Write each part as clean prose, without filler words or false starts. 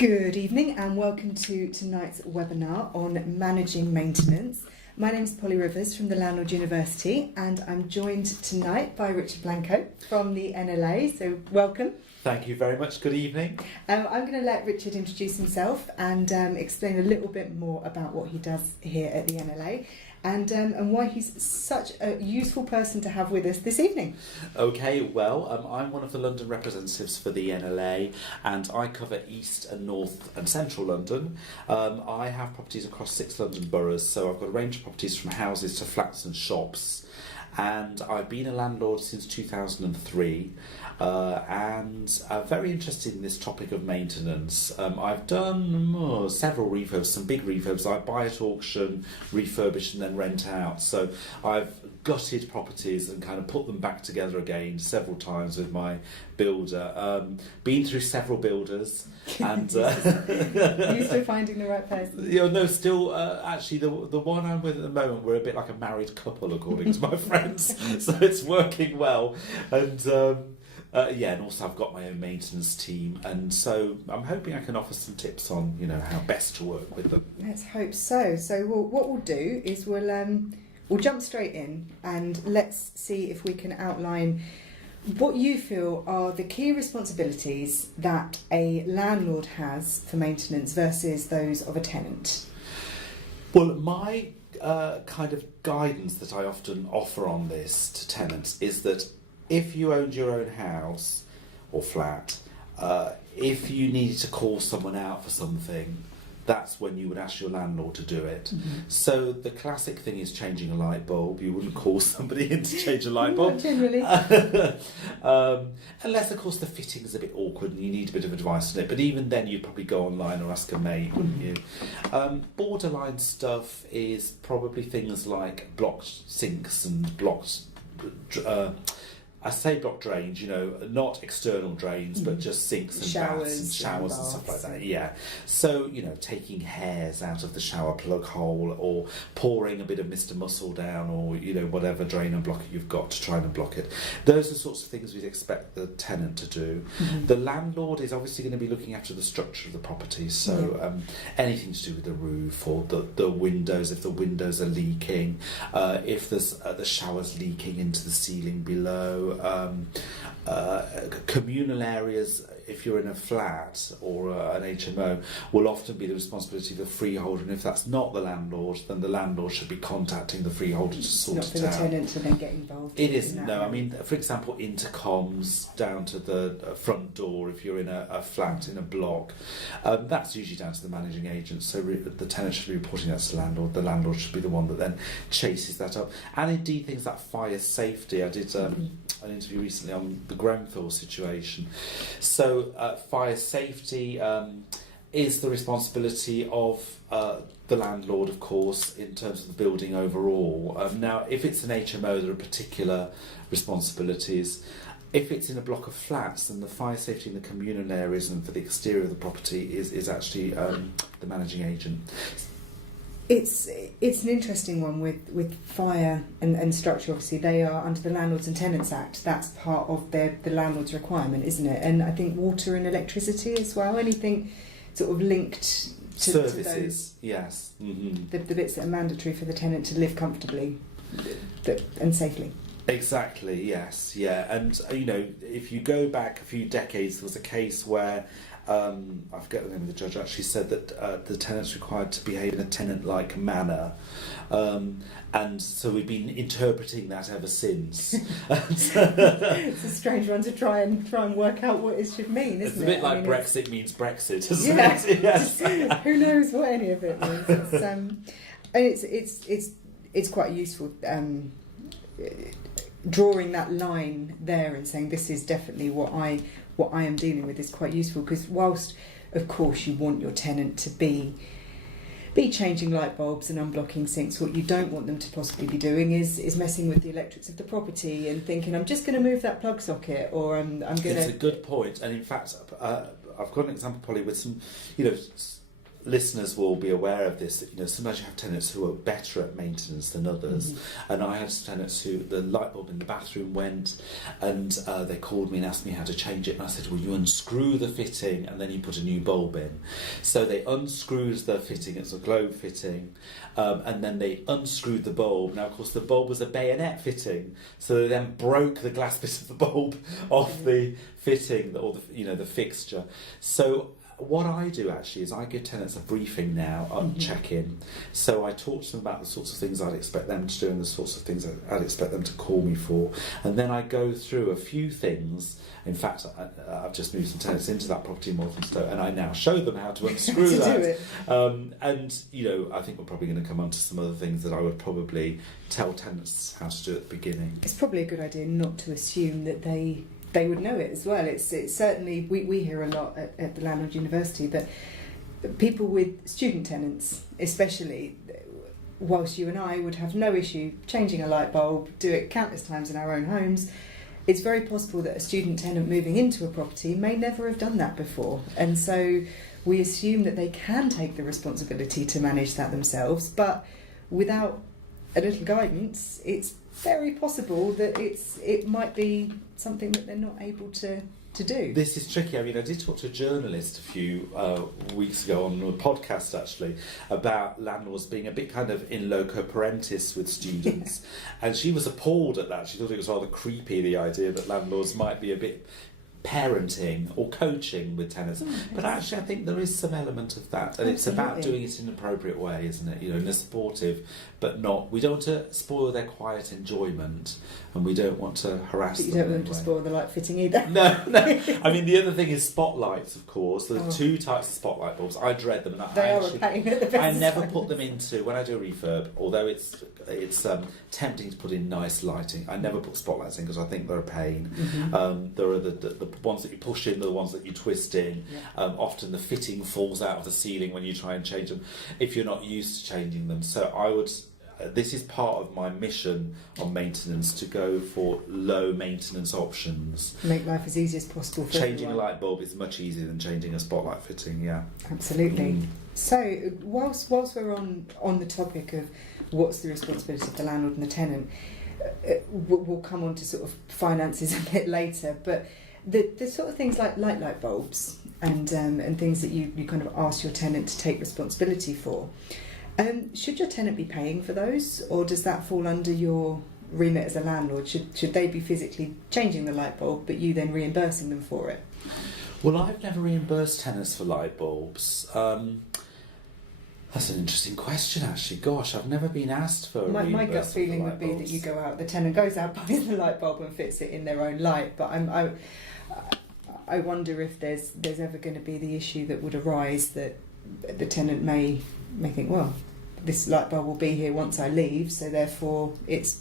Good evening and welcome to tonight's webinar on managing maintenance. My name is Polly Rivers from the Landlord University and I'm joined tonight by Richard Blanco from the NLA, so welcome. Thank you very much. Good evening. I'm going to let Richard introduce himself and explain a little bit more about what he does here at the NLA and why he's such a useful person to have with us this evening. Okay, well, I'm one of the London representatives for the NLA and I cover East and North and Central London. I have properties across 6 London boroughs, so I've got a range of properties from houses to flats and shops. And I've been a landlord since 2003 and I'm very interested in this topic of maintenance. I've done several refurbs, some big refurbs. I buy at auction, refurbish and then rent out. So I've gutted properties and kind of put them back together again several times with my builder. Been through several builders and used to finding the right person. No, still actually the one I'm with at the moment, we're a bit like a married couple according to my friends, so it's working well. And and also I've got my own maintenance team, and so I'm hoping I can offer some tips on how best to work with them. Let's hope so. So what we'll do is we'll jump straight in and let's see if we can outline what you feel are the key responsibilities that a landlord has for maintenance versus those of a tenant. Well, my kind of guidance that I often offer on this to tenants is that if you owned your own house or flat, if you needed to call someone out for something, that's when you would ask your landlord to do it. Mm-hmm. So the classic thing is changing a light bulb. You wouldn't call somebody in to change a light bulb. Not generally. Unless, of course, the fitting is a bit awkward and you need a bit of advice on it. But even then, you'd probably go online or ask a mate, wouldn't you? Borderline stuff is probably things like blocked sinks and blocked... I say block drains, not external drains, but just sinks and baths and showers and stuff like that. Yeah. So, taking hairs out of the shower plug hole or pouring a bit of Mr. Muscle down or, whatever drain and blocker you've got to try and block it. Those are sorts of things we'd expect the tenant to do. Mm-hmm. The landlord is obviously going to be looking after the structure of the property. So anything to do with the roof or the windows, if the windows are leaking, if there's the shower's leaking into the ceiling below. Communal areas, if you're in a flat or an HMO, will often be the responsibility of the freeholder, and if that's not the landlord, then the landlord should be contacting the freeholder to sort it out. Not for the tenant to then get involved. It isn't, no. I mean, for example, intercoms down to the front door if you're in a flat in a block, that's usually down to the managing agent, so the tenant should be reporting that to the landlord. The landlord should be the one that then chases that up. And indeed things like fire safety. I did an interview recently on the Grenfell situation. So fire safety is the responsibility of the landlord, of course, in terms of the building overall. Now, if it's an HMO, there are particular responsibilities. If it's in a block of flats, then the fire safety in the communal areas and for the exterior of the property is actually the managing agent. It's an interesting one with fire and structure. Obviously, they are under the Landlords and Tenants Act. That's part of the landlord's requirement, isn't it? And I think water and electricity as well. Anything sort of linked to services, to those, yes. Mm-hmm. The bits that are mandatory for the tenant to live comfortably and safely. Exactly. Yes. Yeah. And if you go back a few decades, there was a case where. I forget the name of the judge, actually said that the tenant's required to behave in a tenant-like manner, and so we've been interpreting that ever since. It's a strange one to try and work out what it should mean, isn't it? It's a bit like Brexit means Brexit, isn't it? Yes. Who knows what any of it means? And it's quite useful. Drawing that line there and saying this is definitely what I am dealing with is quite useful, because whilst of course you want your tenant to be changing light bulbs and unblocking sinks, what you don't want them to possibly be doing is messing with the electrics of the property and thinking I'm just going to move that plug socket or I'm going to... It's a good point, and in fact I've got an example, Polly, with some listeners will be aware of this. That, sometimes you have tenants who are better at maintenance than others, and I had tenants who the light bulb in the bathroom went, and they called me and asked me how to change it, and I said, well, you unscrew the fitting and then you put a new bulb in. So they unscrewed the fitting, it's a globe fitting, and then they unscrewed the bulb. Now, of course, the bulb was a bayonet fitting, so they then broke the glass bit of the bulb off the fitting, or the fixture. So what I do actually is I give tenants a briefing now, check-in. So I talk to them about the sorts of things I'd expect them to do and the sorts of things I'd expect them to call me for. And then I go through a few things. In fact, I've just moved some tenants into that property in Walthamstow, and I now show them how to unscrew that. And I think we're probably going to come on to some other things that I would probably tell tenants how to do at the beginning. It's probably a good idea not to assume that they would know it as well. It's certainly, we hear a lot at the Landlord University that people with student tenants, especially, whilst you and I would have no issue changing a light bulb, do it countless times in our own homes, it's very possible that a student tenant moving into a property may never have done that before. And so we assume that they can take the responsibility to manage that themselves, but without a little guidance, it's very possible that it might be something that they're not able to do. This is tricky. I mean, I did talk to a journalist a few weeks ago on a podcast actually about landlords being a bit kind of in loco parentis with students, and she was appalled at that. She thought it was rather creepy, the idea that landlords might be a bit parenting or coaching with tenants, but actually I think there is some element of that, and it's about doing it in an appropriate way, isn't it? In a supportive, but not. We don't want to spoil their quiet enjoyment, and we don't want to harass them. But you don't want to spoil the light fitting either. No. I mean, the other thing is spotlights, of course. There are two types of spotlight bulbs. I dread them, and they are a pain at the best I never time. put them into when I do a refurb. Although it's tempting to put in nice lighting, I never put spotlights in because I think they're a pain. There are the ones that you push in, the ones that you twist in. Often the fitting falls out of the ceiling when you try and change them, if you're not used to changing them. So I would. This is part of my mission on maintenance, to go for low maintenance options. Make life as easy as possible for Changing everyone. a light bulb is much easier than changing a spotlight fitting, yeah. Absolutely. So whilst we're on the topic of what's the responsibility of the landlord and the tenant, we'll come on to sort of finances a bit later, but the sort of things like light bulbs and things that you kind of ask your tenant to take responsibility for. Should your tenant be paying for those, or does that fall under your remit as a landlord? Should they be physically changing the light bulb, but you then reimbursing them for it? Well, I've never reimbursed tenants for light bulbs. That's an interesting question, actually. Gosh, I've never been asked for a reimbursement. My gut feeling would be bulbs. that you go out, the tenant goes out, buys the light bulb and fits it in their own light. But I wonder if there's ever going to be the issue that would arise that the tenant may think, well, this light bulb will be here once I leave, so therefore it's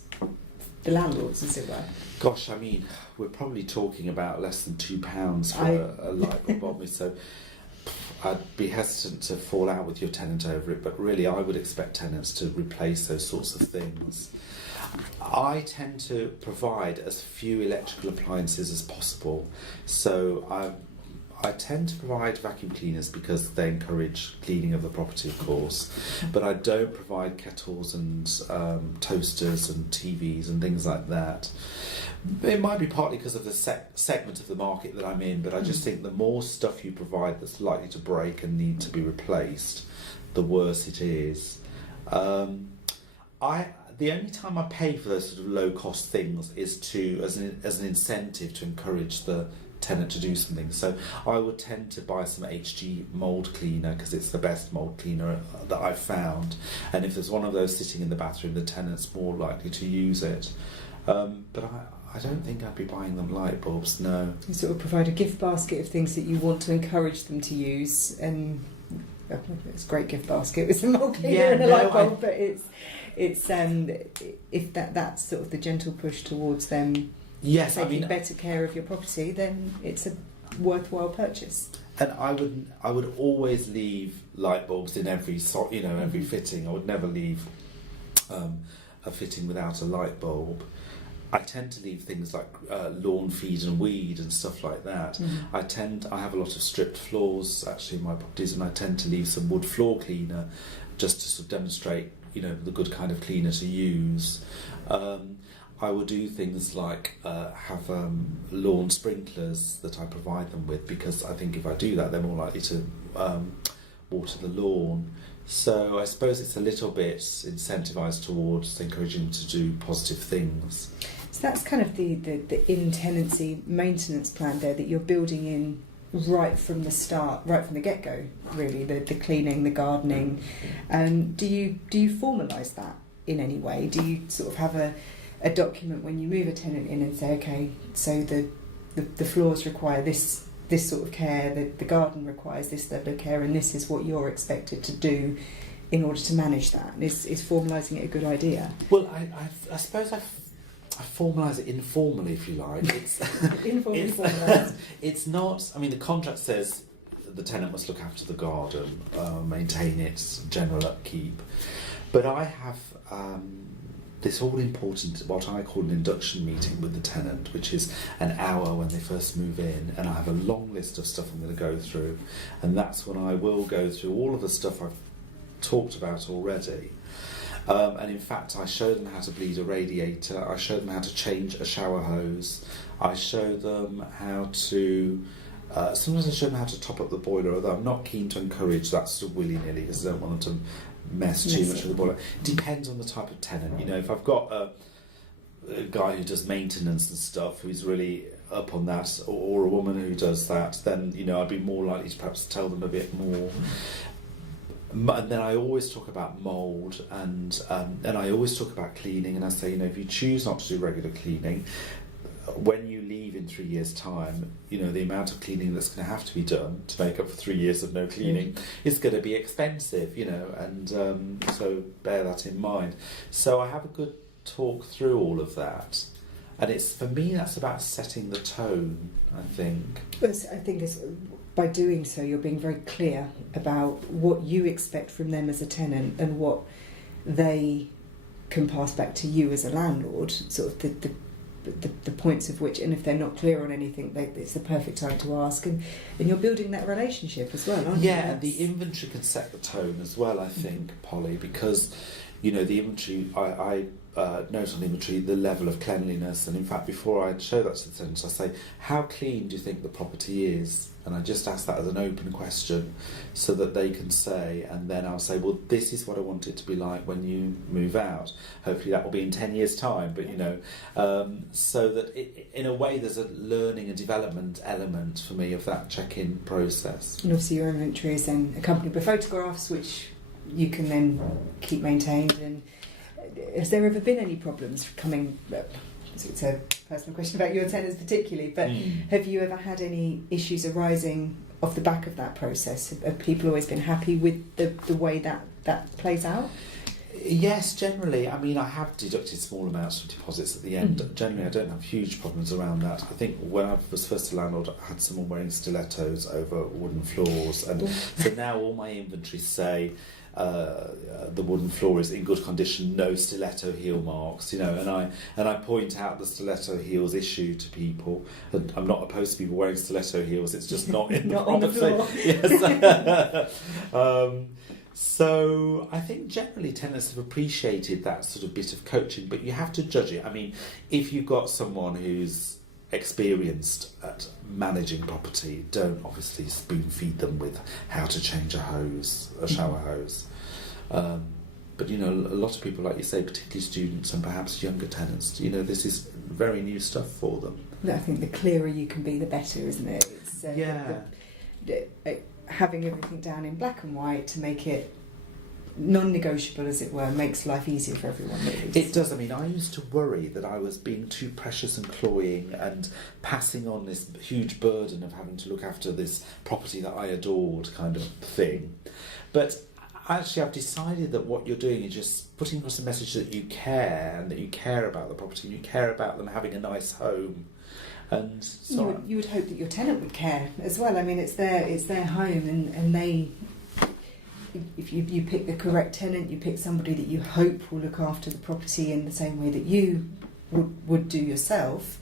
the landlord's, as it were. Gosh, I mean, we're probably talking about less than £2 for a light bulb on me, so I'd be hesitant to fall out with your tenant over it, but really I would expect tenants to replace those sorts of things. I tend to provide as few electrical appliances as possible, so I tend to provide vacuum cleaners because they encourage cleaning of the property, of course, but I don't provide kettles and toasters and TVs and things like that. It might be partly because of the segment of the market that I'm in, but I just think the more stuff you provide that's likely to break and need to be replaced, the worse it is. The only time I pay for those sort of low-cost things is as an incentive to encourage the tenant to do something. So I would tend to buy some HG mould cleaner because it's the best mould cleaner that I've found, and if there's one of those sitting in the bathroom, the tenant's more likely to use it. But I don't think I'd be buying them light bulbs, no. You sort of provide a gift basket of things that you want to encourage them to use, and it's a great gift basket with some mould cleaner and a light bulb, but it's if that's sort of the gentle push towards them taking better care of your property, then it's a worthwhile purchase. And I would always leave light bulbs in every fitting. I would never leave a fitting without a light bulb. I tend to leave things like lawn feed and weed and stuff like that. I have a lot of stripped floors actually in my properties, and I tend to leave some wood floor cleaner just to sort of demonstrate, the good kind of cleaner to use. I will do things like have lawn sprinklers that I provide them with, because I think if I do that, they're more likely to water the lawn. So I suppose it's a little bit incentivised towards encouraging them to do positive things. So that's kind of the in-tenancy maintenance plan there that you're building in right from the start, right from the get-go, really, the cleaning, the gardening. Do you formalise that in any way? Do you sort of have a document when you move a tenant in and say, okay, so the floors require this sort of care, the garden requires this level of care, and this is what you're expected to do in order to manage that? And is formalising it a good idea? Well, I suppose I formalise it informally, if you like. It's informally formalised. It's not. I mean, the contract says the tenant must look after the garden, maintain its general upkeep, but I have this all important, what I call an induction meeting with the tenant, which is an hour when they first move in, and I have a long list of stuff I'm going to go through, and that's when I will go through all of the stuff I've talked about already. And in fact, I show them how to bleed a radiator, I show them how to change a shower hose, I show them how to sometimes I show them how to top up the boiler, although I'm not keen to encourage that sort of willy-nilly, because I don't want them to mess too much with the boiler. Depends on the type of tenant. If I've got a guy who does maintenance and stuff, who's really up on that, or a woman who does that, then I'd be more likely to perhaps tell them a bit more. And then I always talk about mould, and I always talk about cleaning, and I say, if you choose not to do regular cleaning, when you leave in 3 years' time, the amount of cleaning that's going to have to be done to make up for 3 years of no cleaning is going to be expensive, and so bear that in mind. So I have a good talk through all of that, and for me that's about setting the tone, I think. But I think by doing so, you're being very clear about what you expect from them as a tenant and what they can pass back to you as a landlord, sort of the points of which, and if they're not clear on anything, it's the perfect time to ask, and you're building that relationship as well, aren't you? Yeah, and the inventory can set the tone as well, I think, Polly, because the inventory, I note on the inventory the level of cleanliness, and in fact before I show that to the tenants, I say, how clean do you think the property is? And I just ask that as an open question so that they can say, and then I'll say, well, this is what I want it to be like when you move out. Hopefully that will be in 10 years' time, but so that in a way there's a learning and development element for me of that check-in process. And obviously your inventory is then accompanied by photographs, which you can then keep maintained. And has there ever been any problems coming up? It's a personal question about your tenants particularly, but have you ever had any issues arising off the back of that process? Have people always been happy with the way that plays out? Yes, generally. I mean, I have deducted small amounts of deposits at the end. Generally, I don't have huge problems around that. I think when I was first a landlord, I had someone wearing stilettos over wooden floors, and so now all my inventories say the wooden floor is in good condition, no stiletto heel marks, and I point out the stiletto heels issue to people. And I'm not opposed to people wearing stiletto heels, it's just not in not the on the floor. Yes. So I think generally tenants have appreciated that sort of bit of coaching, but you have to judge it. I mean, if you've got someone who's experienced at managing property, don't obviously spoon feed them with how to change a shower hose. But a lot of people, like you say, particularly students and perhaps younger tenants, this is very new stuff for them. I think the clearer you can be, the better, isn't it? It's, having everything down in black and white to make it non-negotiable, as it were, makes life easier for everyone. It does. I mean, I used to worry that I was being too precious and cloying and passing on this huge burden of having to look after this property that I adored, kind of thing. But actually, I've decided that what you're doing is just putting across a message that you care, and that you care about the property, and you care about them having a nice home. And so you would hope that your tenant would care as well. I mean, it's their home, and they, if you pick the correct tenant, you pick somebody that you hope will look after the property in the same way that you would do yourself.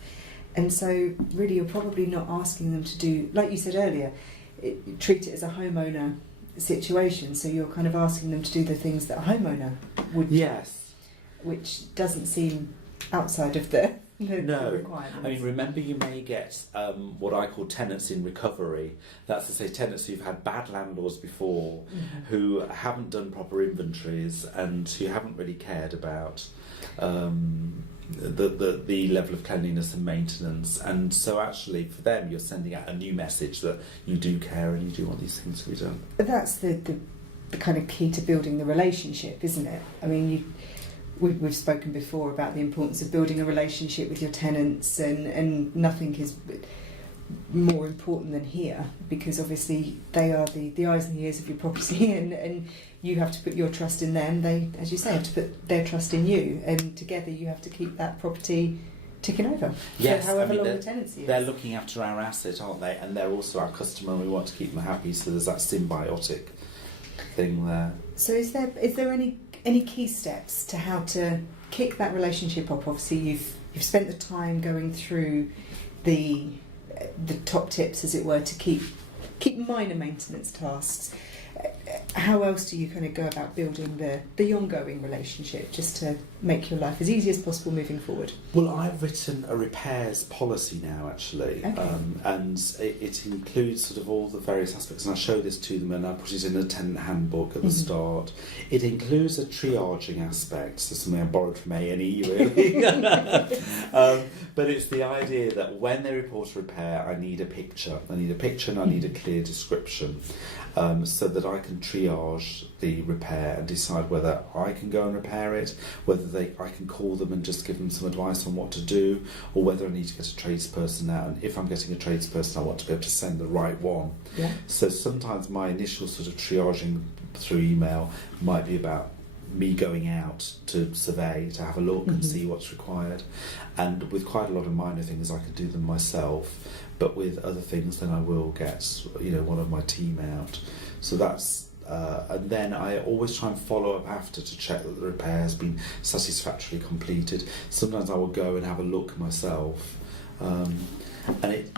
And so really you're probably not asking them to do, like you said earlier, treat it as a homeowner situation. So you're kind of asking them to do the things that a homeowner would Yes. do, which doesn't seem outside of the requirements. I mean, remember, you may get what I call tenants in recovery. That's to say, tenants who've had bad landlords before, who haven't done proper inventories and who haven't really cared about the level of cleanliness and maintenance. And so actually for them you're sending out a new message that you do care and you do want these things to be done. But that's the kind of key to building the relationship, isn't it? I mean, we've spoken before about the importance of building a relationship with your tenants, and nothing is more important than here, because obviously they are the eyes and the ears of your property, and you have to put your trust in them. They, as you say, have to put their trust in you, and together you have to keep that property ticking over Yes, for however I mean, long the tenancy is. They're looking after our asset, aren't they? And they're also our customer, and we want to keep them happy, so there's that symbiotic thing there. So is there any key steps to how to kick that relationship up? Obviously you've spent the time going through the top tips, as it were, to keep minor maintenance tasks. How else do you kind of go about building the ongoing relationship, just to make your life as easy as possible moving forward? Well, I've written a repairs policy now, actually, Okay. and it includes sort of all the various aspects, and I show this to them, and I put it in a tenant handbook at the start. It includes a triaging aspect, so something I borrowed from A&E, really. But it's the idea that when they report a repair, I need a picture. I need a picture and I need a clear description, so that I can triage the repair and decide whether I can go and repair it, whether I can call them and just give them some advice on what to do, or whether I need to get a tradesperson out. And if I'm getting a tradesperson, I want to be able to send the right one. Yeah. So sometimes my initial sort of triaging through email might be about me going out to survey, to have a look and see what's required. And with quite a lot of minor things, I can do them myself. But with other things, then I will get, one of my team out. So that's, and then I always try and follow up after to check that the repair has been satisfactorily completed. Sometimes I will go and have a look myself. I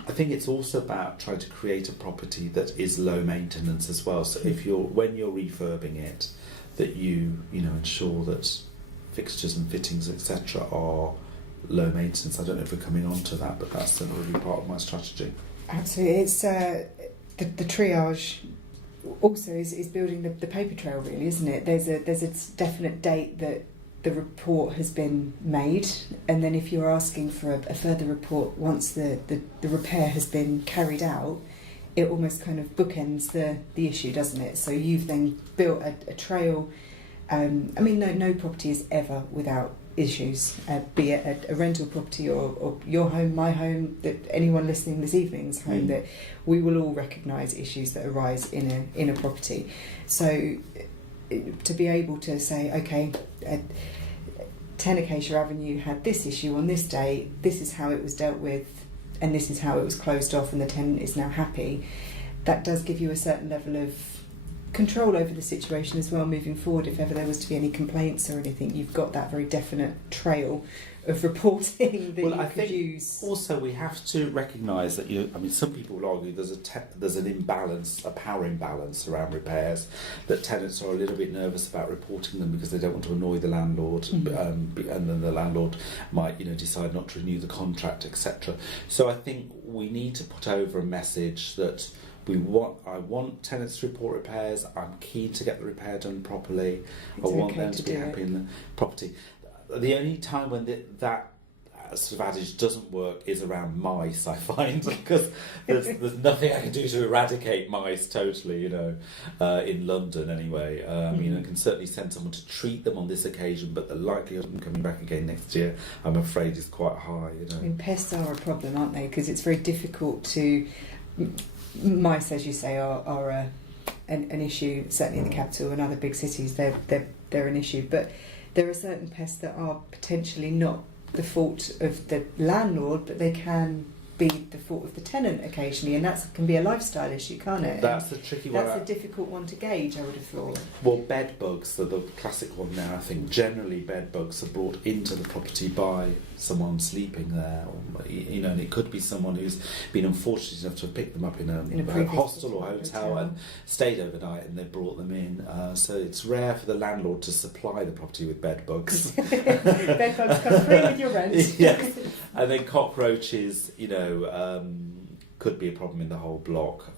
think it's also about trying to create a property that is low maintenance as well. So when you're refurbing it, that you ensure that fixtures and fittings, etc., are low maintenance. I don't know if we're coming on to that, but that's really part of my strategy. Absolutely. It's the triage also is building the paper trail, really, isn't it? There's a definite date that the report has been made, and then if you're asking for a further report once the repair has been carried out, it almost kind of bookends the issue, doesn't it? So you've then built a trail. No property is ever without issues, be it a rental property or your home, my home, that anyone listening this evening's home, that we will all recognise issues that arise in a property. So to be able to say, okay, 10 Acacia Avenue had this issue on this date, this is how it was dealt with, and this is how it was closed off, and the tenant is now happy, that does give you a certain level of control over the situation as well moving forward. If ever there was to be any complaints or anything, you've got that very definite trail of reporting that you could use. Also, we have to recognise that some people will argue there's an imbalance, a power imbalance around repairs, that tenants are a little bit nervous about reporting them because they don't want to annoy the landlord, and then the landlord might decide not to renew the contract, etc. So I think we need to put over a message that I want tenants to report repairs. I'm keen to get the repair done properly. I want them to be happy in the property. The only time when that sort of adage doesn't work is around mice, I find, because there's nothing I can do to eradicate mice totally, in London anyway. I can certainly send someone to treat them on this occasion, but the likelihood of them coming back again next year, I'm afraid, is quite high. Pests are a problem, aren't they? Because it's very difficult to... Mice, as you say, are an issue, certainly in the capital and other big cities. They're an issue, but there are certain pests that are potentially not the fault of the landlord, but they can be the fault of the tenant occasionally, and that can be a lifestyle issue, can't it? That's the tricky one. That's a difficult one to gauge, I would have thought. Well, bed bugs are the classic one now. I think generally bed bugs are brought into the property by someone sleeping there, or, you know, and it could be someone who's been unfortunate enough to have picked them up in a hostel or hotel and stayed overnight, and they brought them in. So it's rare for the landlord to supply the property with bed bugs. Bed bugs come free with your rent. Yes, and then cockroaches, you know, could be a problem in the whole block.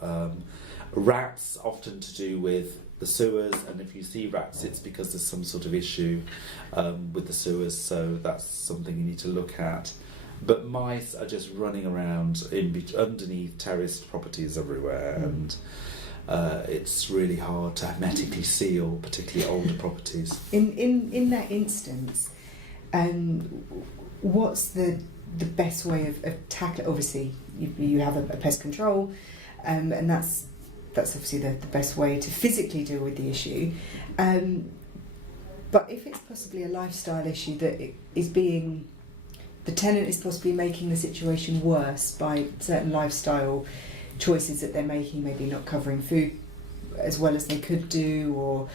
Rats, often to do with the sewers, and if you see rats, it's because there's some sort of issue with the sewers, so that's something you need to look at. But mice are just running around underneath terraced properties everywhere, and it's really hard to hermetically seal, particularly older properties. In that instance, what's the best way of tackling? Obviously, you have a pest control, and that's obviously the best way to physically deal with the issue. But if it's possibly a lifestyle issue that the tenant is possibly making the situation worse by certain lifestyle choices that they're making, maybe not covering food as well as they could do, or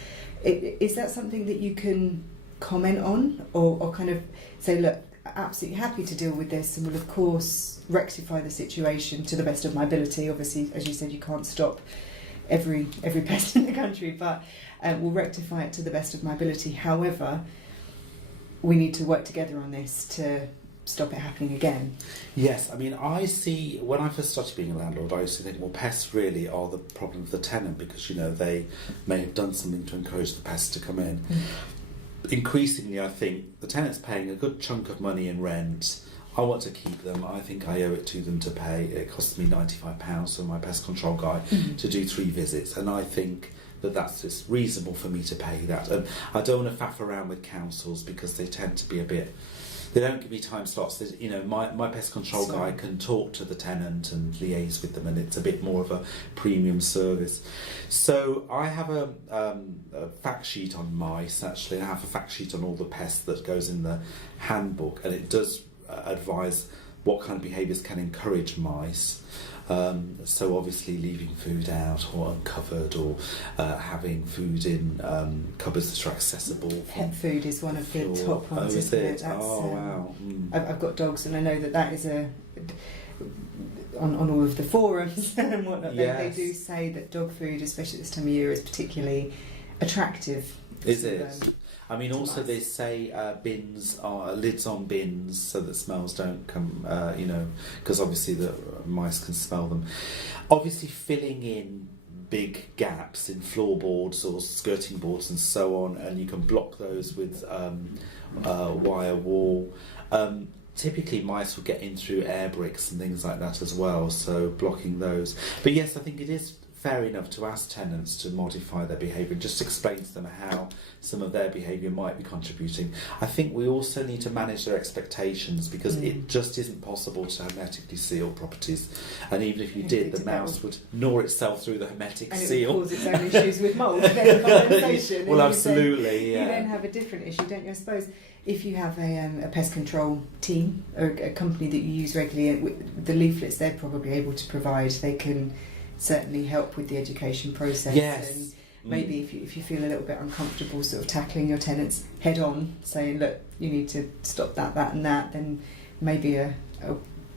is that something that you can comment on, or kind of say, look, absolutely happy to deal with this and will of course rectify the situation to the best of my ability. Obviously, as you said, you can't stop every pest in the country, but we'll rectify it to the best of my ability. However, we need to work together on this to stop it happening again. Yes, I mean, I see, when I first started being a landlord, I used to think, well, pests really are the problem of the tenant, because, you know, they may have done something to encourage the pests to come in. Increasingly, I think the tenant's paying a good chunk of money in rent. I want to keep them. I think I owe it to them to pay. It costs me £95 for my pest control guy to do 3 visits, and I think that's just reasonable for me to pay that. And I don't want to faff around with councils, because they tend to be a bit... They don't give me time slots. You know, my pest control guy can talk to the tenant and liaise with them, and it's a bit more of a premium service. So I have a fact sheet on mice, actually. I have a fact sheet on all the pests that goes in the handbook, and it does advise what kind of behaviours can encourage mice. So obviously leaving food out or uncovered, or having food in cupboards that are accessible. Pet food is one of the top ones, isn't it? That's, wow. I've got dogs, and I know that is on all of the forums and whatnot. Yes. They do say that dog food, especially this time of year, is particularly attractive. Is it? I mean, also they say bins are lids on bins so that smells don't come, you know, because obviously the mice can smell them. Obviously, filling in big gaps in floorboards or skirting boards and so on, and you can block those with wire wall. Typically, mice will get in through air bricks and things like that as well, so blocking those. But yes, I think it is fair enough to ask tenants to modify their behaviour, just explain to them how some of their behaviour might be contributing. I think we also need to manage their expectations, because it just isn't possible to hermetically seal properties, and even if you did, the mouse would gnaw itself through the hermetic seal. And it would cause its own issues with mould, then condensation. Well, absolutely, You then have a different issue, don't you? I suppose if you have a pest control team or a company that you use regularly, the leaflets they're probably able to provide, they can certainly help with the education process. Yes. And maybe if you feel a little bit uncomfortable sort of tackling your tenants head on, saying, look, you need to stop that and that, then maybe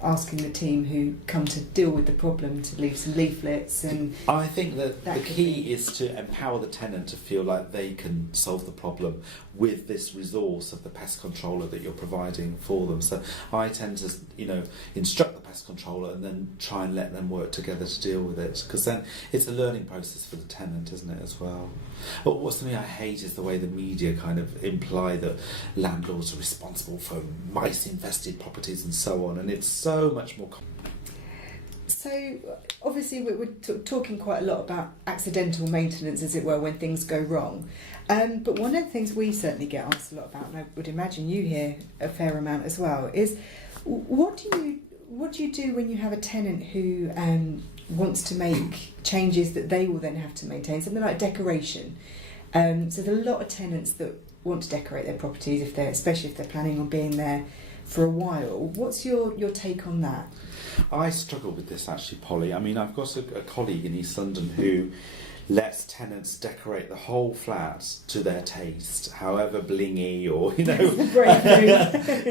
asking the team who come to deal with the problem to leave some leaflets. And I think that the key is to empower the tenant to feel like they can solve the problem with this resource of the pest controller that you're providing for them. So I tend to, you know, instruct the pest controller and then try and let them work together to deal with it, because then it's a learning process for the tenant, isn't it, as well? But what's something I hate is the way the media kind of imply that landlords are responsible for mice-infested properties and so on, and it's so much more So obviously we're talking quite a lot about accidental maintenance, as it were, when things go wrong. But one of the things we certainly get asked a lot about, and I would imagine you hear a fair amount as well, is what do you do when you have a tenant who wants to make changes that they will then have to maintain, something like decoration? So there are a lot of tenants that want to decorate their properties, especially if they're planning on being there for a while. What's your take on that? I struggle with this actually, Polly. I mean, I've got a colleague in East London who lets tenants decorate the whole flat to their taste, however blingy or, you know.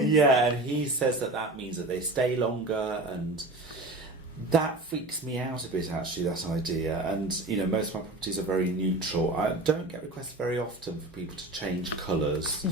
Yeah, and he says that means that they stay longer, and that freaks me out a bit actually, that idea. And, you know, most of my properties are very neutral. I don't get requests very often for people to change colours.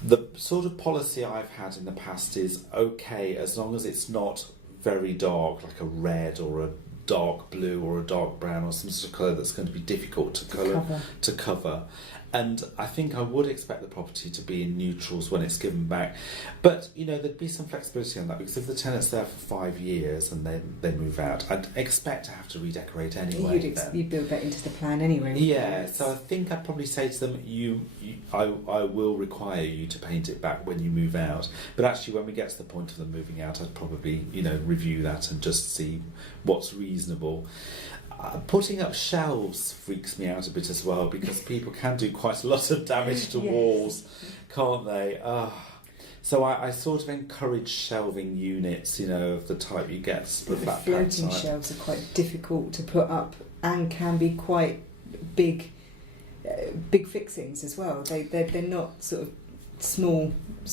The sort of policy I've had in the past is okay as long as it's not very dark, like a red or a dark blue or a dark brown or some sort of colour that's going to be difficult to cover. And I think I would expect the property to be in neutrals when it's given back. But, you know, there'd be some flexibility on that, because if the tenant's there for 5 years and they move out, I'd expect to have to redecorate anyway. You'd build that into the plan anyway. Yeah, so I think I'd probably say to them, I will require you to paint it back when you move out. But actually, when we get to the point of them moving out, I'd probably, you know, review that and just see what's reasonable. Putting up shelves freaks me out a bit as well, because people can do quite a lot of damage to walls, can't they? So I sort of encourage shelving units, you know, of the type you get. The floating shelves are quite difficult to put up and can be quite big fixings as well. They're not sort of small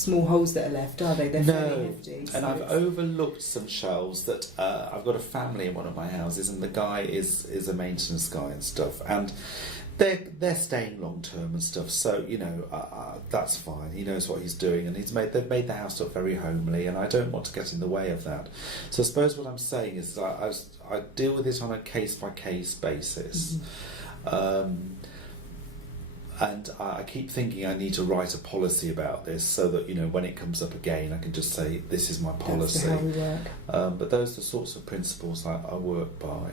holes that are left, are they? They're fairly hefty. And I've overlooked some shelves that I've got a family in one of my houses, and the guy is a maintenance guy and stuff, and they're staying long term and stuff. So, you know, that's fine. He knows what he's doing, and they've made the house look very homely, and I don't want to get in the way of that. So I suppose what I'm saying is I deal with it on a case by case basis. And I keep thinking I need to write a policy about this, so that, you know, when it comes up again, I can just say, this is my policy. That's how we work. But those are the sorts of principles I work by.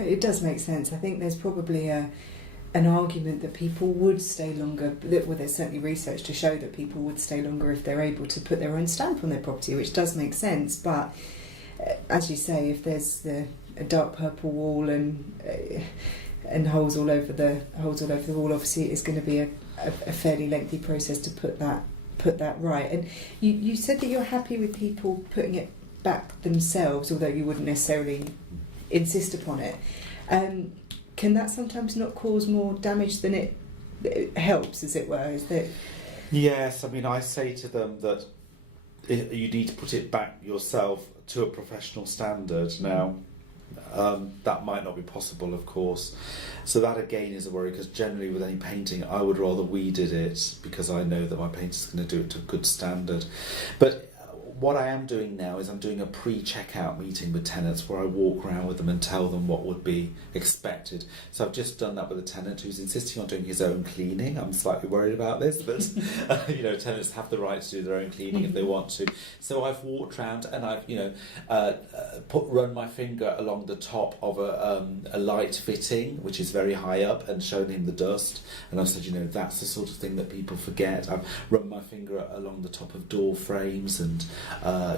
It does make sense. I think there's probably an argument that people would stay longer. Well, there's certainly research to show that people would stay longer if they're able to put their own stamp on their property, which does make sense. But as you say, if there's a dark purple wall and holes all over the wall, obviously it's going to be a fairly lengthy process to put that right. And you said that you're happy with people putting it back themselves, although you wouldn't necessarily insist upon it. Can that sometimes not cause more damage than it helps, as it were? Is that? Yes, I mean, I say to them that you need to put it back yourself to a professional standard. Now, that might not be possible, of course. So that again is a worry, because generally with any painting, I would rather we did it, because I know that my painter's going to do it to a good standard. But what I am doing now is I'm doing a pre-checkout meeting with tenants, where I walk around with them and tell them what would be expected. So I've just done that with a tenant who's insisting on doing his own cleaning. I'm slightly worried about this, but you know, tenants have the right to do their own cleaning if they want to. So I've walked around and I've, you know, run my finger along the top of a light fitting, which is very high up, and shown him the dust. And I've said, you know, that's the sort of thing that people forget. I've run my finger along the top of door frames, and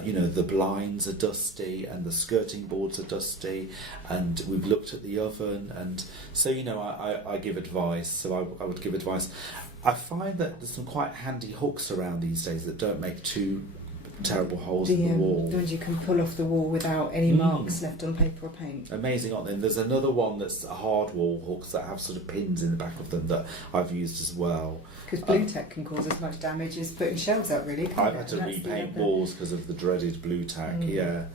you know, the blinds are dusty and the skirting boards are dusty, and we've looked at the oven. And so, you know, I give advice. So I would give advice. I find that there's some quite handy hooks around these days that don't make too terrible holes in the wall. The ones you can pull off the wall without any marks left on paper or paint. Amazing, aren't they? And there's another one that's a hard wall hooks that have sort of pins in the back of them that I've used as well. Because blue tack can cause as much damage as putting shelves up, really. I've had to repaint walls because of the dreaded blue tack. Yeah.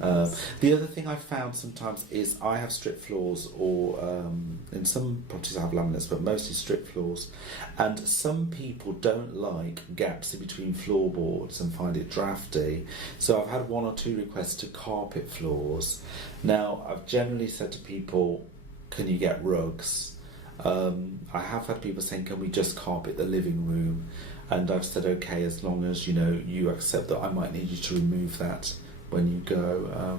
The other thing I've found sometimes is I have strip floors, or in some properties I have laminates, but mostly strip floors, and some people don't like gaps in between floorboards and find it drafty. So I've had 1 or 2 requests to carpet floors. Now, I've generally said to people, can you get rugs? I have had people saying, can we just carpet the living room? And I've said, okay, as long as, you know, you accept that I might need you to remove that when you go.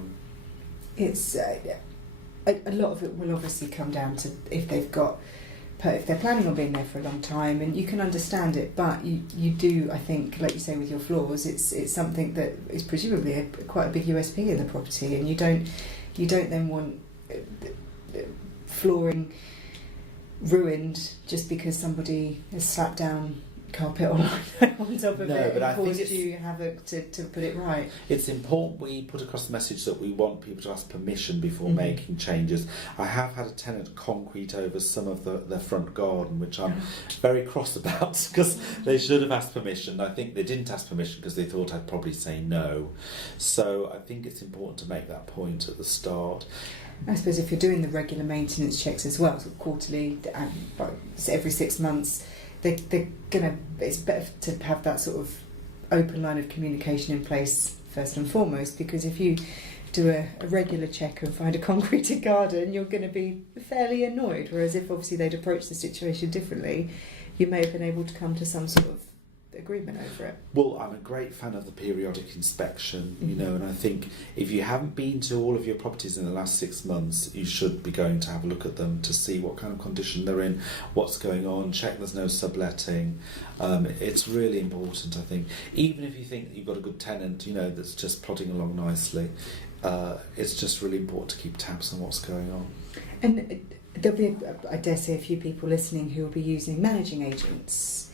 It's a lot of it will obviously come down to if they're planning on being there for a long time, and you can understand it, but you do, I think, like you say with your floors, it's something that is presumably quite a big USP in the property, and you don't then want flooring ruined just because somebody has slapped down carpet on top of No, it but I and think caused it's- you havoc to put it right. It's important we put across the message that we want people to ask permission before Mhm. making changes. I have had a tenant concrete over some of their front garden, which I'm very cross about because they should have asked permission. I think they didn't ask permission because they thought I'd probably say no. So I think it's important to make that point at the start. I suppose if you're doing the regular maintenance checks as well, sort of quarterly and every 6 months, they're gonna. It's better to have that sort of open line of communication in place first and foremost, because if you do a regular check and find a concreted garden, you're going to be fairly annoyed. Whereas if obviously they'd approached the situation differently, you may have been able to come to some sort of agreement over it. Well, I'm a great fan of the periodic inspection, you know, and I think if you haven't been to all of your properties in the last 6 months, you should be going to have a look at them to see what kind of condition they're in, what's going on, check there's no subletting. It's really important, I think. Even if you think you've got a good tenant, you know, that's just plodding along nicely, it's just really important to keep tabs on what's going on. And there'll be, I dare say, a few people listening who will be using managing agents.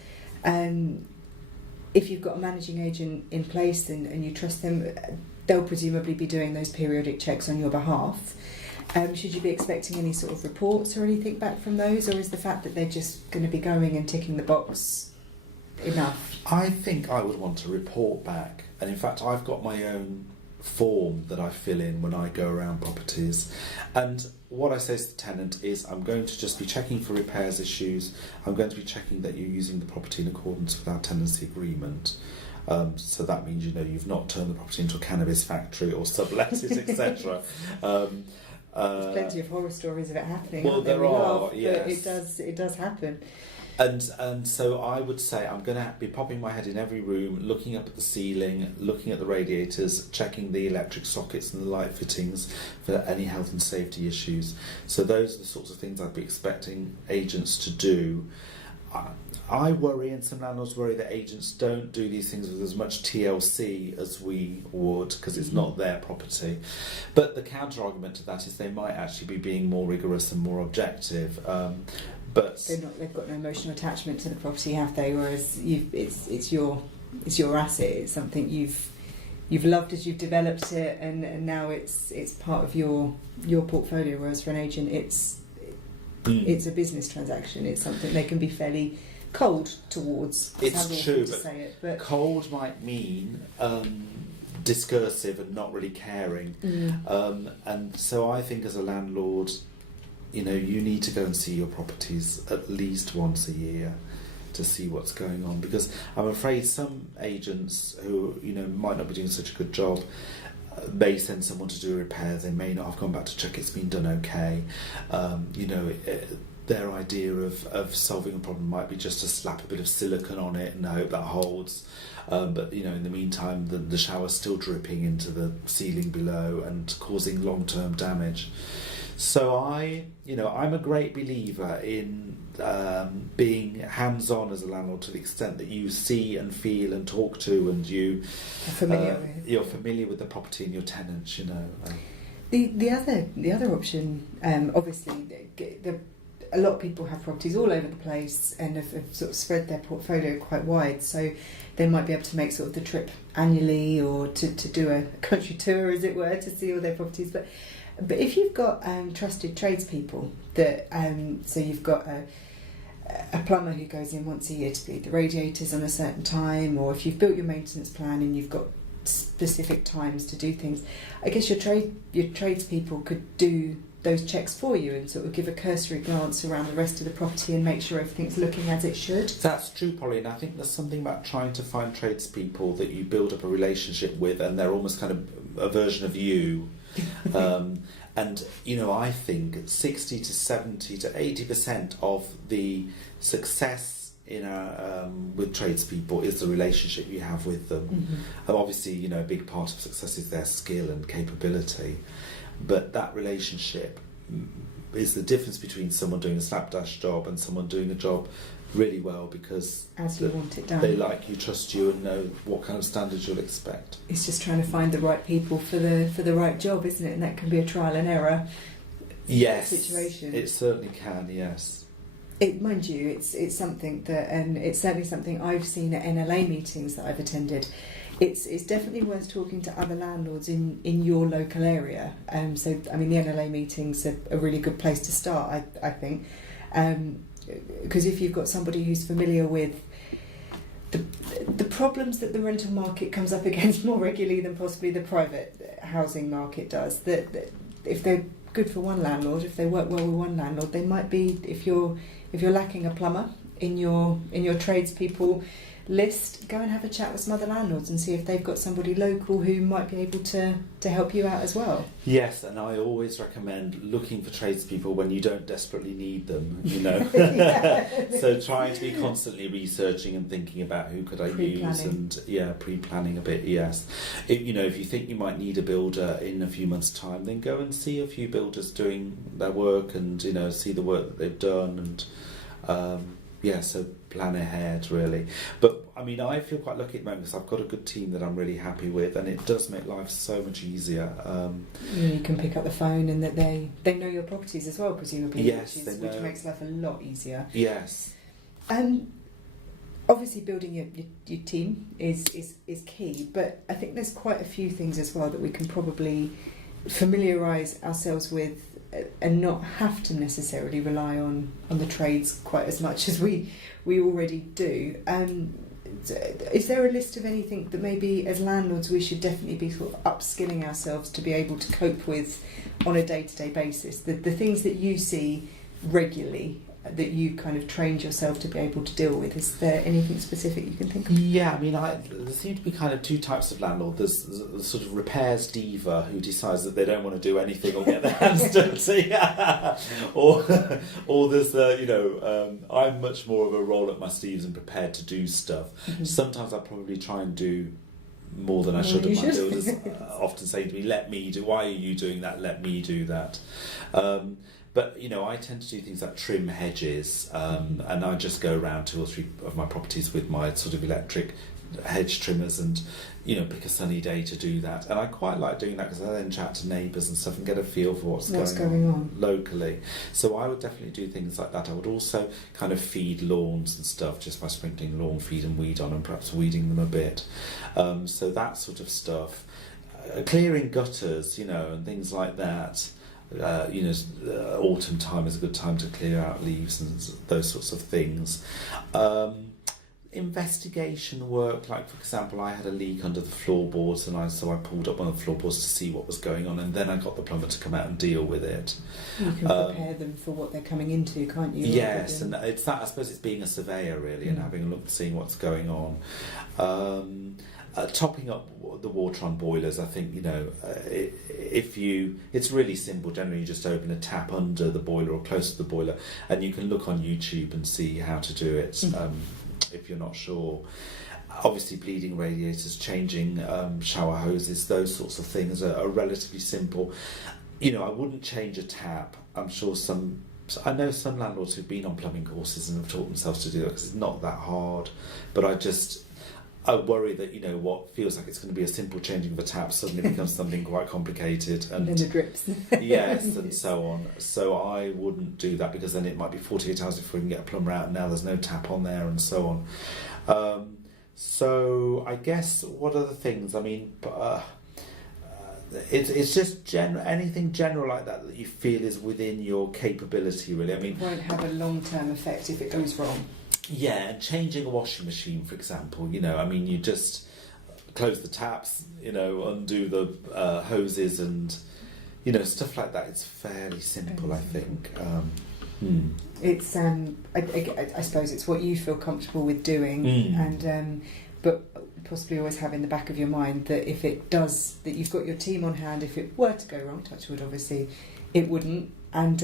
If you've got a managing agent in place and you trust them, they'll presumably be doing those periodic checks on your behalf. Should you be expecting any sort of reports or anything back from those, or is the fact that they're just going to be going and ticking the box enough? I think I would want to report back, and in fact I've got my own form that I fill in when I go around properties, and what I say to the tenant is I'm going to just be checking for repairs issues. I'm going to be checking that you're using the property in accordance with our tenancy agreement. So that means, you know, you've not turned the property into a cannabis factory or sublet it, etc. There's plenty of horror stories of it happening. Well, aren't there? there We are, laugh, yes. But it does happen. And so I would say I'm going to be popping my head in every room, looking up at the ceiling, looking at the radiators, checking the electric sockets and the light fittings for any health and safety issues. So those are the sorts of things I'd be expecting agents to do. I worry, and some landlords worry, that agents don't do these things with as much TLC as we would, because it's not their property. But the counter argument to that is they might actually be being more rigorous and more objective. But They've got no emotional attachment to the property, have they? Whereas it's your asset. It's something you've loved as you've developed it, and now it's part of your portfolio. Whereas for an agent, it's a business transaction. It's something they can be fairly cold towards. it's true, to say it, but cold might mean discursive and not really caring. And so I think as a landlord, you know, you need to go and see your properties at least once a year to see what's going on, because I'm afraid some agents who, you know, might not be doing such a good job may send someone to do a repair. They may not have gone back to check it's been done okay. You know, their idea of solving a problem might be just to slap a bit of silicone on it and hope that holds. But you know, in the meantime, the shower's still dripping into the ceiling below and causing long-term damage. So I'm a great believer in being hands-on as a landlord to the extent that you see and feel and talk to, and you're familiar with the property and your tenants. You know. The other option, obviously, a lot of people have properties all over the place and have sort of spread their portfolio quite wide, so they might be able to make sort of the trip annually or to do a country tour, as it were, to see all their properties. But if you've got trusted tradespeople, that so you've got a plumber who goes in once a year to bleed the radiators on a certain time, or if you've built your maintenance plan and you've got specific times to do things, I guess your tradespeople could do those checks for you and sort of give a cursory glance around the rest of the property and make sure everything's looking as it should. That's true, Polly, and I think there's something about trying to find tradespeople that you build up a relationship with, and they're almost kind of a version of you. And you know, I think 60 to 70 to 80% of the success in with tradespeople is the relationship you have with them. Obviously, you know, a big part of success is their skill and capability, but that relationship is the difference between someone doing a slapdash job and someone doing a job really well, because as you want it done. They like you, trust you, and know what kind of standards you'll expect. It's just trying to find the right people for the right job, isn't it? And that can be a trial and error situation. It certainly can. Yes. Mind you, it's something that, and it's certainly something I've seen at NLA meetings that I've attended. It's definitely worth talking to other landlords in your local area. So I mean, the NLA meetings are a really good place to start, I think, because if you've got somebody who's familiar with the problems that the rental market comes up against more regularly than possibly the private housing market does, that if they're good for one landlord, if they work well with one landlord, they might be, if you're lacking a plumber in your tradespeople list, go and have a chat with some other landlords and see if they've got somebody local who might be able to help you out as well. Yes, and I always recommend looking for tradespeople when you don't desperately need them, So trying to be constantly researching and thinking about who could I use, and pre-planning a bit, yes. If you think you might need a builder in a few months' time, then go and see a few builders doing their work and, see the work that they've done and... so plan ahead, really. But I mean, I feel quite lucky at the moment because I've got a good team that I'm really happy with, and it does make life so much easier. You can pick up the phone, and that they know your properties as well, presumably. Yes, which makes life a lot easier. Yes. Obviously, building your team is key, but I think there's quite a few things as well that we can probably familiarise ourselves with, and not have to necessarily rely on the trades quite as much as we already do. Is there a list of anything that maybe as landlords we should definitely be sort of upskilling ourselves to be able to cope with on a day-to-day basis? The things that you see regularly that you've kind of trained yourself to be able to deal with, is there anything specific you can think of? Yeah, I mean, there seem to be kind of two types of landlord. There's the sort of repairs diva who decides that they don't want to do anything or get their hands dirty, or there's I'm much more of a roll up my sleeves and prepared to do stuff. Mm-hmm. Sometimes I probably try and do more than I should, and my builders often say to me, "Let me do. Why are you doing that? Let me do that." But I tend to do things like trim hedges, and I just go around 2 or 3 of my properties with my sort of electric hedge trimmers, and pick a sunny day to do that. And I quite like doing that because I then chat to neighbours and stuff and get a feel for what's going on locally. So I would definitely do things like that. I would also kind of feed lawns and stuff just by sprinkling lawn feed and weed on, and perhaps weeding them a bit. So that sort of stuff, clearing gutters, and things like that. Autumn time is a good time to clear out leaves and those sorts of things. Investigation work, like for example, I had a leak under the floorboards, and so I pulled up one of the floorboards to see what was going on, and then I got the plumber to come out and deal with it. You can prepare them for what they're coming into, can't you? Yes, and it's that. I suppose it's being a surveyor really, and having a look, seeing what's going on. Topping up the water on boilers, I think it's really simple. Generally, you just open a tap under the boiler or close to the boiler, and you can look on YouTube and see how to do it. If you're not sure, obviously bleeding radiators, changing shower hoses, those sorts of things are relatively simple. I wouldn't change a tap. I'm sure I know some landlords who've been on plumbing courses and have taught themselves to do that because it's not that hard. But I worry that what feels like it's going to be a simple changing of a tap suddenly becomes something quite complicated, and then the drips. Yes, and so on. So I wouldn't do that, because then it might be 48 hours before we can get a plumber out, and now there's no tap on there, and so on. So I guess what other things? I mean, it's just anything general like that you feel is within your capability, really. I mean, it won't have a long-term effect if it goes wrong. Yeah, and changing a washing machine, for example, you just close the taps, undo the hoses and, stuff like that. It's fairly simple, I think. It's, I suppose it's what you feel comfortable with doing, and but possibly always have in the back of your mind that if it does, that you've got your team on hand. If it were to go wrong, touch wood, obviously, it wouldn't, and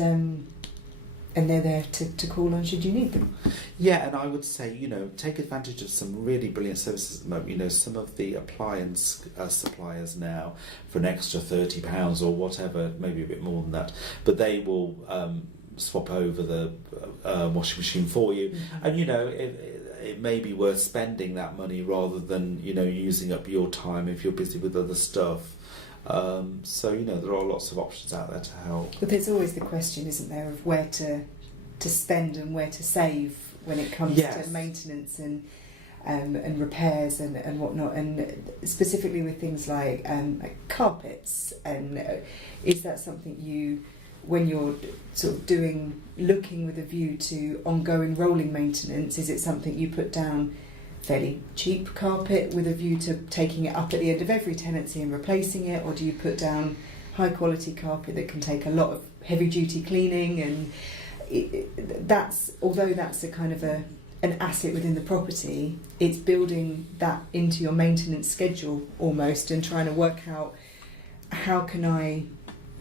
they're there to call on should you need them. Yeah, and I would say, take advantage of some really brilliant services at the moment. Some of the appliance suppliers now, for an extra £30 or whatever, maybe a bit more than that, but they will swap over the washing machine for you. Mm-hmm. And, it may be worth spending that money rather than, using up your time if you're busy with other stuff. So there are lots of options out there to help. But there's always the question, isn't there, of where to spend and where to save when it comes Yes. to maintenance and repairs and whatnot, and specifically with things like carpets. And is that something you, when you're sort of looking with a view to ongoing rolling maintenance, is it something you put down fairly cheap carpet with a view to taking it up at the end of every tenancy and replacing it, or do you put down high quality carpet that can take a lot of heavy duty cleaning? And although that's a kind of an asset within the property, it's building that into your maintenance schedule almost, and trying to work out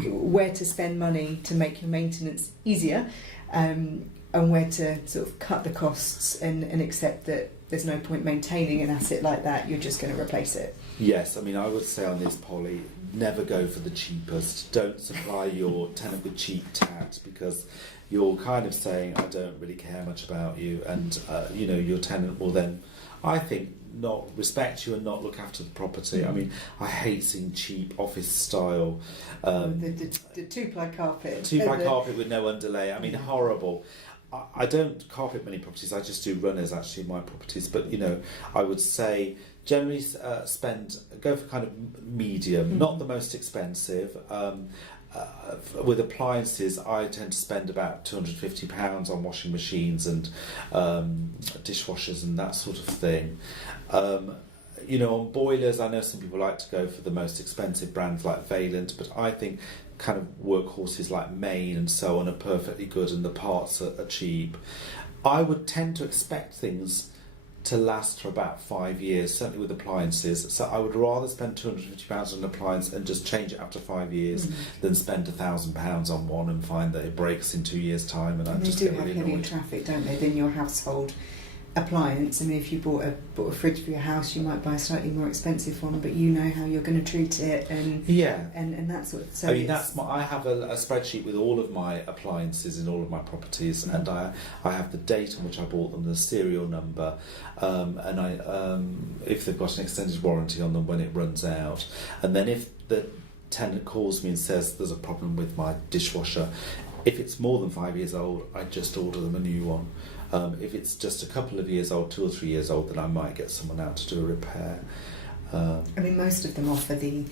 where to spend money to make your maintenance easier, and where to sort of cut the costs and accept that there's no point maintaining an asset like that, you're just going to replace it. Yes, I mean, I would say on this, Polly, never go for the cheapest. Don't supply your tenant with cheap tat, because you're kind of saying, I don't really care much about you, and your tenant will then, I think, not respect you and not look after the property. I mean, I hate seeing cheap office style the two-ply carpet. Two-ply carpet with no underlay. I mean, horrible. I don't carpet many properties. I just do runners actually in my properties. But I would say generally go for kind of medium, not the most expensive. With appliances, I tend to spend about £250 on washing machines and dishwashers and that sort of thing. On boilers, I know some people like to go for the most expensive brands like Vaillant, but I think kind of workhorses like Maine and so on are perfectly good, and the parts are cheap. I would tend to expect things to last for about 5 years, certainly with appliances. So I would rather spend £250 on an appliance and just change it after 5 years than spend £1,000 on one and find that it breaks in 2 years' time. And I just get really annoyed. They do have heavy traffic, don't they, than your household appliance. I mean, if you bought a fridge for your house, you might buy a slightly more expensive one, but you know how you're going to treat it, and that sort of. So I mean, I have a spreadsheet with all of my appliances in all of my properties, and I have the date on which I bought them, the serial number, and if they've got an extended warranty on them when it runs out, and then if the tenant calls me and says there's a problem with my dishwasher, if it's more than 5 years old, I just order them a new one. If it's just a couple of years old, 2 or 3 years old, then I might get someone out to do a repair. I mean, most of them offer the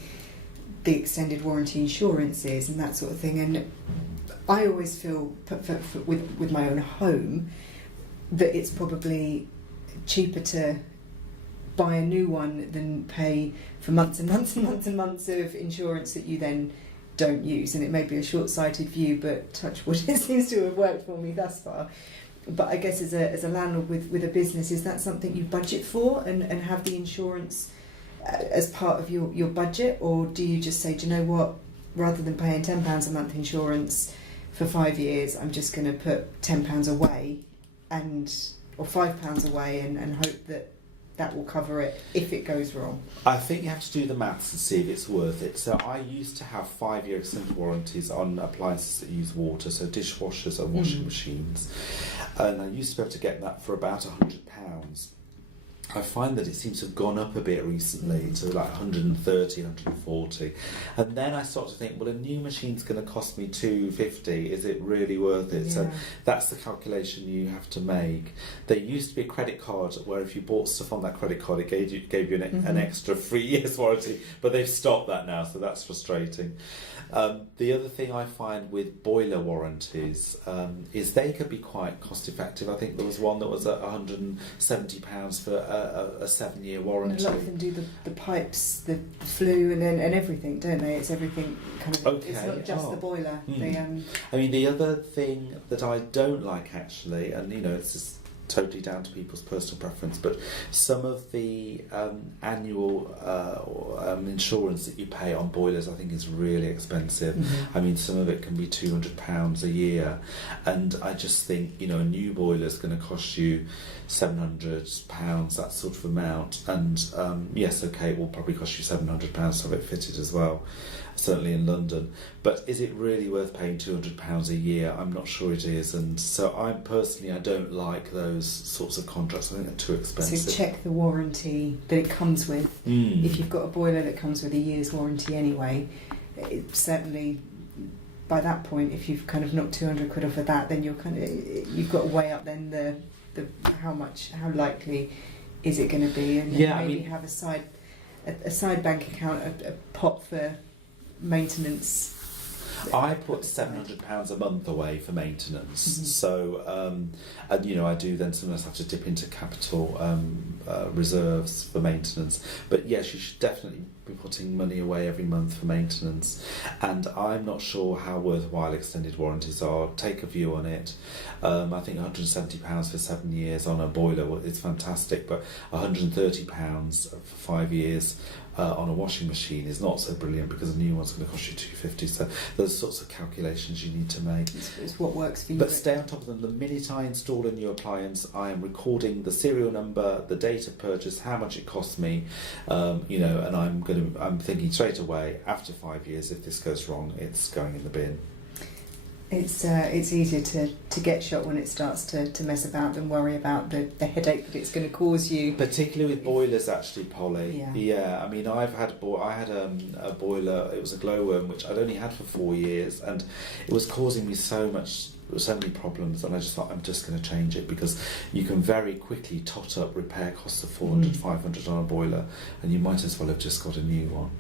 extended warranty insurances and that sort of thing, and I always feel with my own home that it's probably cheaper to buy a new one than pay for months and months and months and months of insurance that you then don't use. And it may be a short-sighted view, but touch wood, it seems to have worked for me thus far. But I guess as a landlord with a business, is that something you budget for and have the insurance as part of your budget? Or do you just say, do you know what, rather than paying £10 a month insurance for 5 years, I'm just going to put £10 away or £5 away and hope that will cover it if it goes wrong? I think you have to do the maths and see if it's worth it. So I used to have 5-year extended warranties on appliances that use water, so dishwashers and washing machines, and I used to be able to get that for about £100. I find that it seems to have gone up a bit recently to like 130, 140, and then I start to think, well, a new machine's going to cost me $250. Is it really worth it? Yeah. So that's the calculation you have to make. There used to be a credit card where if you bought stuff on that credit card, it gave you an extra 3 years warranty, but they've stopped that now, so that's frustrating. The other thing I find with boiler warranties is they could be quite cost effective. I think there was one that was at £170 for a 7-year warranty. And a lot of them do the pipes, the flue and everything, don't they? It's everything kind of, okay. It's not just the boiler. I mean, the other thing that I don't like actually, and it's just totally down to people's personal preference, but some of the annual insurance that you pay on boilers I think is really expensive. I mean, some of it can be £200 a year, and I just think a new boiler is going to cost you £700, that sort of amount, and yes, okay, it will probably cost you £700 to have it fitted as well, certainly in London, but is it really worth paying £200 a year? I'm not sure it is, and so I don't like those sorts of contracts. I think they're too expensive. So check the warranty that it comes with. If you've got a boiler that comes with a year's warranty anyway, it certainly by that point, if you've kind of knocked 200 quid off of that, then you've got to weigh up then the how likely is it going to be, and maybe have a side bank account, a pot for maintenance. I put £700 a month away for maintenance, so and I do then sometimes have to dip into capital reserves for maintenance. But yes, you should definitely be putting money away every month for maintenance. And I'm not sure how worthwhile extended warranties are. Take a view on it. I think £170 for 7 years on a boiler is fantastic, but £130 for 5 years on a washing machine is not so brilliant, because a new one's going to cost you £250. So there's sorts of calculations you need to make. It's what works for you. But stay on top of them. The minute I install a new appliance, I am recording the serial number, the date of purchase, how much it cost me, and I'm thinking straight away, after 5 years, if this goes wrong, it's going in the bin. It's easier to get shot when it starts to mess about than worry about the headache that it's going to cause you. Particularly with boilers, actually, Polly. Yeah. I mean, I had a boiler. It was a glowworm which I'd only had for 4 years, and it was causing me so many problems. And I just thought, I'm just going to change it, because you can very quickly tot up repair costs of 400, 500 on a boiler, and you might as well have just got a new one.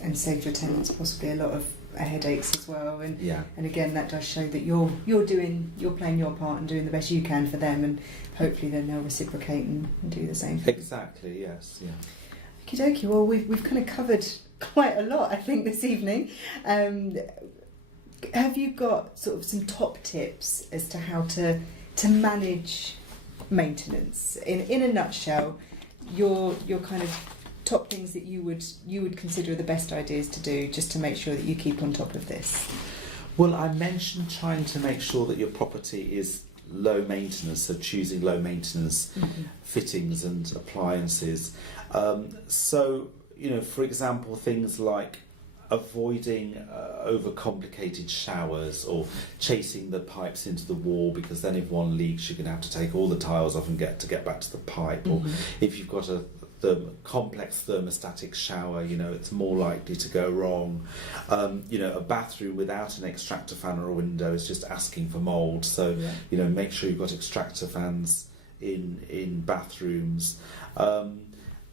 And saved your tenants possibly a lot of headaches as well, and again, that does show that you're playing your part and doing the best you can for them, and hopefully then they'll reciprocate and do the same thing. Exactly, yes, yeah. Okie dokie. Well, we've kind of covered quite a lot, I think, this evening. Have you got sort of some top tips as to how to manage maintenance in a nutshell? Your kind of top things that you would consider the best ideas to do, just to make sure that you keep on top of this? Well, I mentioned trying to make sure that your property is low maintenance, so choosing low maintenance fittings and appliances. So, for example, things like avoiding overcomplicated showers, or chasing the pipes into the wall, because then if one leaks, you're going to have to take all the tiles off and get back to the pipe. Or if you've got a complex thermostatic shower, it's more likely to go wrong. A bathroom without an extractor fan or a window is just asking for mould. So, make sure you've got extractor fans in bathrooms.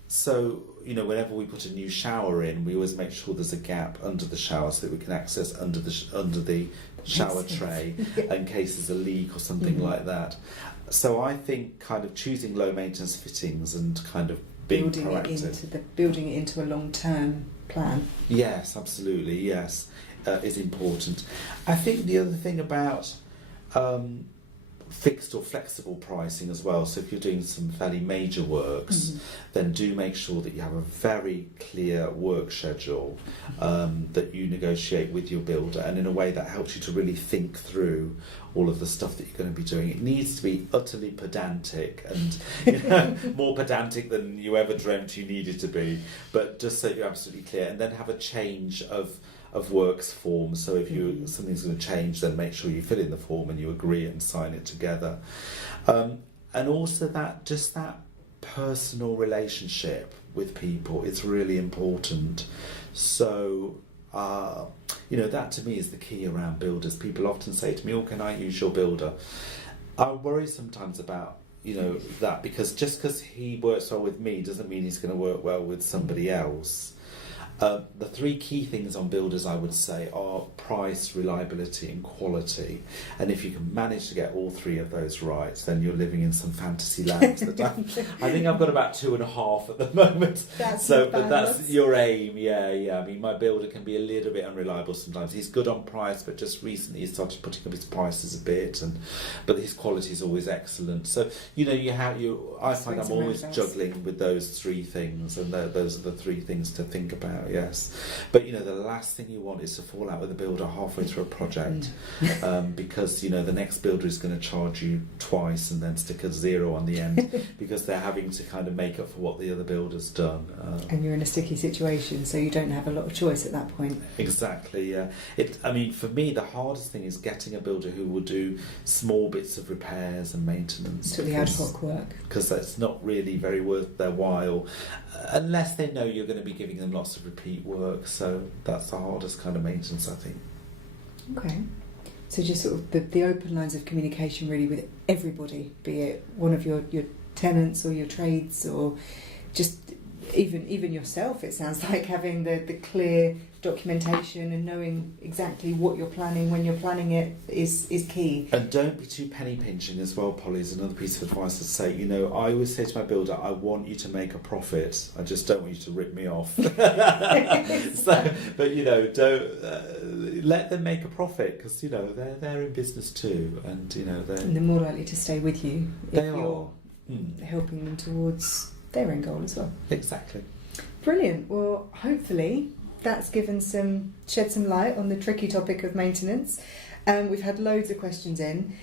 So, whenever we put a new shower in, we always make sure there's a gap under the shower so that we can access under the shower tray in case there's a leak or something like that. So I think kind of choosing low maintenance fittings and kind of building it into a long-term plan. Yes, absolutely. Yes, is important. I think the other thing about fixed or flexible pricing as well. So if you're doing some fairly major works, then do make sure that you have a very clear work schedule that you negotiate with your builder, and in a way that helps you to really think through all of the stuff that you're going to be doing. It needs to be utterly pedantic, and more pedantic than you ever dreamt you needed to be, but just so you're absolutely clear. And then have a change of works form. So if something's going to change, then make sure you fill in the form and you agree and sign it together. And also that personal relationship with people is really important. So that to me is the key around builders. People often say to me, can I use your builder? I worry sometimes about that, because just because he works well with me doesn't mean he's going to work well with somebody else. The three key things on builders, I would say, are price, reliability and quality. And if you can manage to get all three of those right, then you're living in some fantasy land. I think I've got about 2.5 at the moment. That's your aim. Yeah. I mean, my builder can be a little bit unreliable sometimes. He's good on price, but just recently he started putting up his prices a bit, but his quality is always excellent. So I find I'm always juggling with those three things, and those are the three things to think about. Yes, but the last thing you want is to fall out with a builder halfway through a project, because the next builder is going to charge you twice and then stick a 0 on the end because they're having to kind of make up for what the other builder's done. And you're in a sticky situation, so you don't have a lot of choice at that point. Exactly. Yeah. For me, the hardest thing is getting a builder who will do small bits of repairs and maintenance. So the ad hoc work. Because that's not really very worth their while, unless they know you're going to be giving them lots of repeat work. So that's the hardest kind of maintenance, I think. Okay. So just sort of the open lines of communication really with everybody, be it one of your tenants or your trades or just even yourself. It sounds like having the clear documentation and knowing exactly what you're planning when you're planning it is key. And don't be too penny pinching as well, Polly, is another piece of advice to say. You know, I always say to my builder, I want you to make a profit. I just don't want you to rip me off. But you know, don't let them make a profit, because you know they're in business too, and you know they're more likely to stay with you if you're helping them towards their end goal as well. Exactly. Brilliant. Well, hopefully that's shed some light on the tricky topic of maintenance. We've had loads of questions in,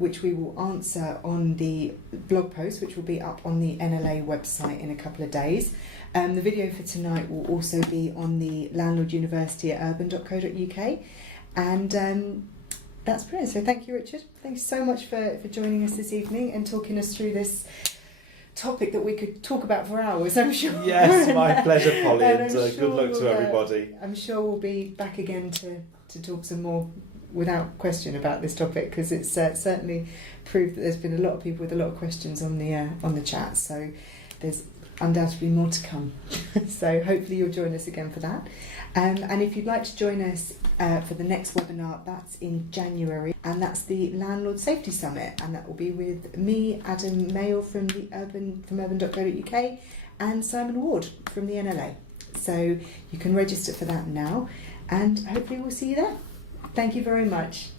which we will answer on the blog post, which will be up on the NLA website in a couple of days. The video for tonight will also be on the Landlord University at urban.co.uk. And that's brilliant. So thank you, Richard. Thanks so much for joining us this evening and talking us through this topic that we could talk about for hours, I'm sure. Yes, my pleasure, Polly, and sure good luck to everybody. I'm sure we'll be back again to talk some more without question about this topic, because it's certainly proved that there's been a lot of people with a lot of questions on the chat, so there's undoubtedly more to come. So hopefully you'll join us again for that. And if you'd like to join us for the next webinar, that's in January, and that's the Landlord Safety Summit, and that will be with me, Adam Mayle from urban.co.uk, and Simon Ward from the NLA. So you can register for that now, and hopefully we'll see you there. Thank you very much.